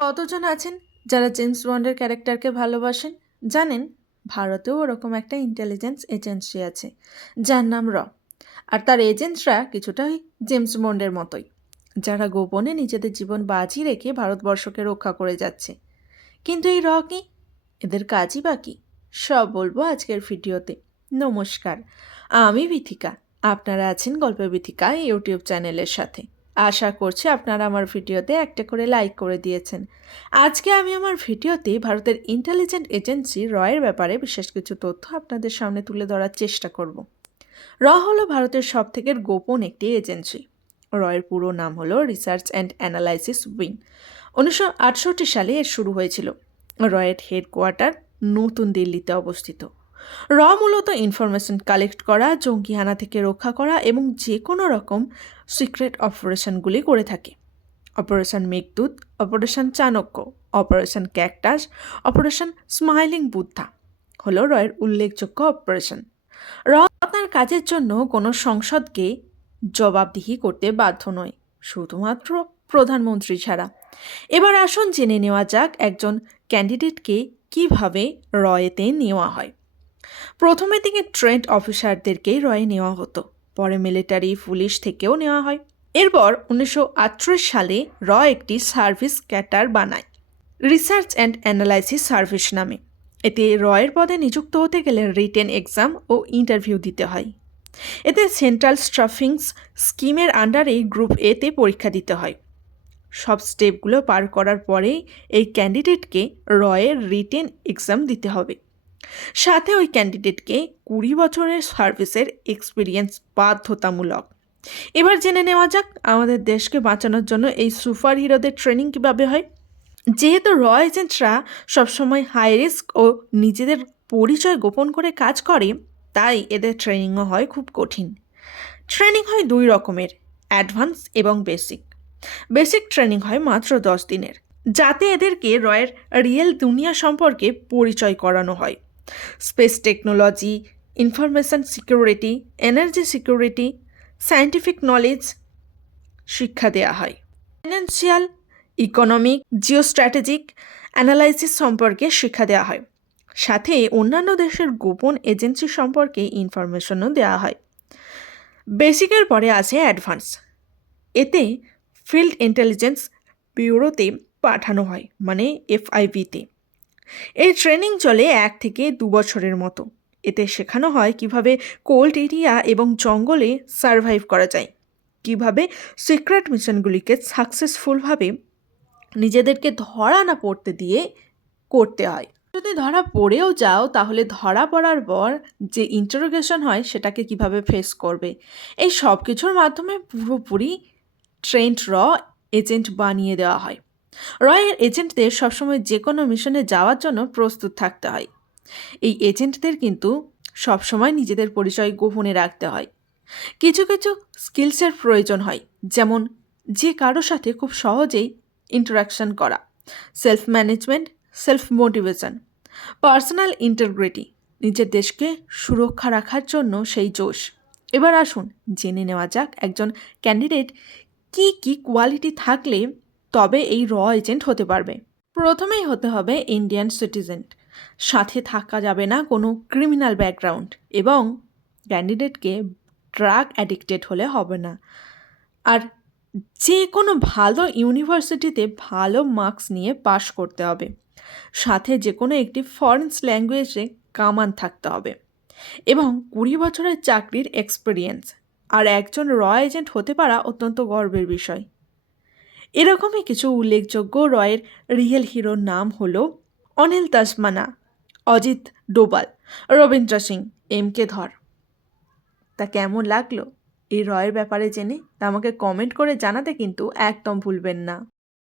কতজন আছেন যারা জেমস বন্ডের ক্যারেক্টারকে ভালোবাসেন? জানেন, ভারতেও ওরকম একটা ইন্টেলিজেন্স এজেন্সি আছে, যার নাম র। আর তার এজেন্টরা কিছুটা জেমস বন্ডের মতোই, যারা গোপনে নিজেদের জীবন বাজি রেখে ভারতবর্ষকে রক্ষা করে যাচ্ছে। কিন্তু এই র কি? এদের কাজই বাকি সব বলব আজকের ভিডিওতে। নমস্কার, আমি বিথিকা। আপনারা আছেন গল্পের বিথিকা ইউটিউব চ্যানেলের সাথে। আশা করছি আপনারা আমার ভিডিওতে একটা করে লাইক করে দিয়েছেন। আজকে আমি আমার ভিডিওতে ভারতের ইন্টেলিজেন্ট এজেন্সি রয়ের ব্যাপারে বিশেষ কিছু তথ্য আপনাদের সামনে তুলে ধরার চেষ্টা করব। র হলো ভারতের সবথেকে গোপন একটি এজেন্সি রয়ের পুরো নাম হলো রিসার্চ অ্যান্ড অ্যানালাইসিস উইং উনিশশো আটষট্টি সালে এর শুরু হয়েছিল। রয়ের হেডকোয়ার্টার নতুন দিল্লিতে অবস্থিত। র মূলত ইনফরমেশন কালেক্ট করা জঙ্গি হানা থেকে রক্ষা করা এবং যে কোনো রকম সিক্রেট অপারেশনগুলি করে থাকে। Operation Meghdoot operation Chanakya operation cactus operation smiling Buddha হলো রয়ের উল্লেখযোগ্য অপারেশন র আপনার কাজের জন্য কোনো সংসদকে জবাবদিহি করতে বাধ্য নয়, শুধুমাত্র প্রধানমন্ত্রী ছাড়া। এবার আসুন জেনে নেওয়া যাক একজন ক্যান্ডিডেটকে কীভাবে রয়েতে নেওয়া হয়। প্রথমে দিকে ট্রেন্ড অফিসারদেরকেই রয়ে নেওয়া হতো, পরে মিলিটারি পুলিশ থেকেও নেওয়া হয়। এরপর উনিশশো আটত্রিশ সালে র একটি সার্ভিস ক্যাটার বানায়, রিসার্চ অ্যান্ড অ্যানালাইসিস সার্ভিস নামে। এতে রয়ের পদে নিযুক্ত হতে গেলে রিটেন এক্সাম ও ইন্টারভিউ দিতে হয়। এতে সেন্ট্রাল স্টাফিংস স্কিমের আন্ডারে গ্রুপ এতে পরীক্ষা দিতে হয়। সব স্টেপগুলো পার করার পরেই এই ক্যান্ডিডেটকে রয়ের রিটেন এক্সাম দিতে হবে। সাথে ওই ক্যান্ডিডেটকে কুড়ি বছরের সার্ভিসের এক্সপিরিয়েন্স বাধ্যতামূলক। এবার জেনে নেওয়া যাক আমাদের দেশকে বাঁচানোর জন্য এই সুপার হিরোদের ট্রেনিং কীভাবে হয়। যেহেতু র এজেন্টরা সবসময় হাই রিস্ক ও নিজেদের পরিচয় গোপন করে কাজ করে, তাই এদের ট্রেনিংও হয় খুব কঠিন। ট্রেনিং হয় দুই রকমের অ্যাডভান্স এবং বেসিক বেসিক ট্রেনিং হয় মাত্র দশ দিনের, যাতে এদেরকে রয়ের রিয়েল দুনিয়া সম্পর্কে পরিচয় করানো হয়। Space technology, information security, energy security, scientific knowledge শিক্ষা দেওয়া হয়। Financial economic geo strategic analysis সম্পর্কে শিক্ষা দেওয়া হয়। সাথে অন্যান্য দেশের গোপন এজেন্সি সম্পর্কে ইনফরমেশনও দেওয়া হয়। বেসিকের পরে আছে অ্যাডভান্স এতে ফিল্ড ইন্টেলিজেন্স ব্যুরোতে পাঠানো হয় মানে এফআইবিতে এই ট্রেনিং চলে এক থেকে দু বছরের মতো। এতে শেখানো হয় কীভাবে কোল্ড এরিয়া এবং জঙ্গলে সারভাইভ করা যায়, কীভাবে সিক্রেট মিশনগুলিকে সাকসেসফুলভাবে নিজেদেরকে ধরা না পড়তে দিয়ে করতে হয়। যদি ধরা পড়েও যাও, তাহলে ধরা পড়ার পর যে ইন্টারোগেশন হয়, সেটাকে কীভাবে ফেস করবে? এই সব কিছুর মাধ্যমে পুরোপুরি ট্রেন্ড র এজেন্ট বানিয়ে দেওয়া হয়। রয়ের এজেন্টদের সবসময় যে কোনো মিশনে যাওয়ার জন্য প্রস্তুত থাকতে হয়। এই এজেন্টদের কিন্তু সবসময় নিজেদের পরিচয় গোপনে রাখতে হয়। কিছু কিছু স্কিলসের প্রয়োজন হয়, যেমন যে কারও সাথে খুব সহজেই ইন্টারাকশন করা self management self motivation personal integrity নিজের দেশকে সুরক্ষা রাখার জন্য সেই জোশ। এবার আসুন, জেনে নেওয়া যাক একজন ক্যান্ডিডেট কি কি কোয়ালিটি থাকলে তবে এই র এজেন্ট হতে পারবে। প্রথমেই হতে হবে ইন্ডিয়ান সিটিজেন। সাথে থাকা যাবে না কোনো ক্রিমিনাল ব্যাকগ্রাউন্ড এবং ক্যান্ডিডেটকে ড্রাগ অ্যাডিক্টেড হলে হবে না। আর যে কোনো ভালো ইউনিভার্সিটিতে ভালো মার্কস নিয়ে পাশ করতে হবে। সাথে যে কোনো একটি ফরেন্স ল্যাঙ্গুয়েজে কামান থাকতে হবে। এবং কুড়ি বছরের চাকরির এক্সপিরিয়েন্স। আর একজন র এজেন্ট হতে পারা অত্যন্ত গর্বের বিষয়। এরকমই কিছু উল্লেখযোগ্য রয়ের রিয়েল হিরোর নাম হল অনিল তাসমানা, অজিত ডোবাল, রবীন্দ্র সিং, এম কে ধর। তা কেমন লাগল? এই রয়ের ব্যাপারে জেনে তা আমাকে কমেন্ট করে জানাতে কিন্তু একদম ভুলবেন না।